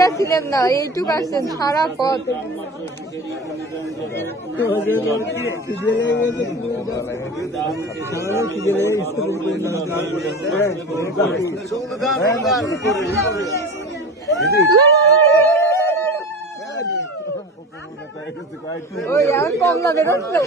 বুড়া ছিলেন না, এইটুক আসছেন সারা পথ। ওই আর কমলা বেরোচ্ছে।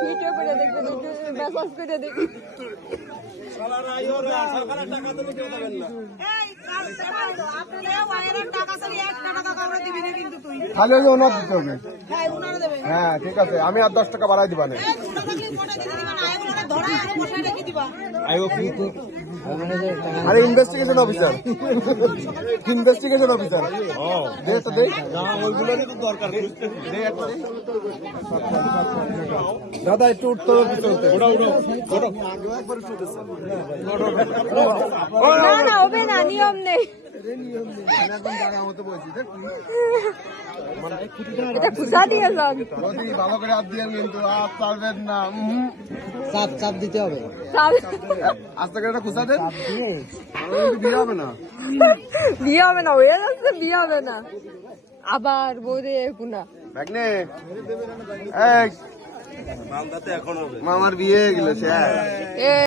ভিডিও করে দেখবে, মেসেজ করে দেখবে। খালি ওই ওনার দিতে হবে। হ্যাঁ ঠিক আছে, আমি আর 10 টাকা বাড়াই দিবা না। আরে ইনভেস্টিগেশন অফিসার, ইনভেস্টিগেশন অফিসার। দে তো দে, ওইগুলোরই তো দরকার। দাদা একটু উঠতে হবে, চলতে ওটা উঠো ওঠো। না না হবে না, নিয়ম নেই। এটা খুশা দিয়ে যান, ভালো করে হাত দিয়ে কিন্তু আর পারবেন না। চাপ চাপ দিতে হবে, আস্তে করে খুশা দেন, বিয়ে হবে না। বিয়ে হবে না, হয়ে যাচ্ছে, বিয়ে হবে না। আবার বৌদে পুনা ভাগ্নে, এই মামার বিয়ে হয়ে গেল।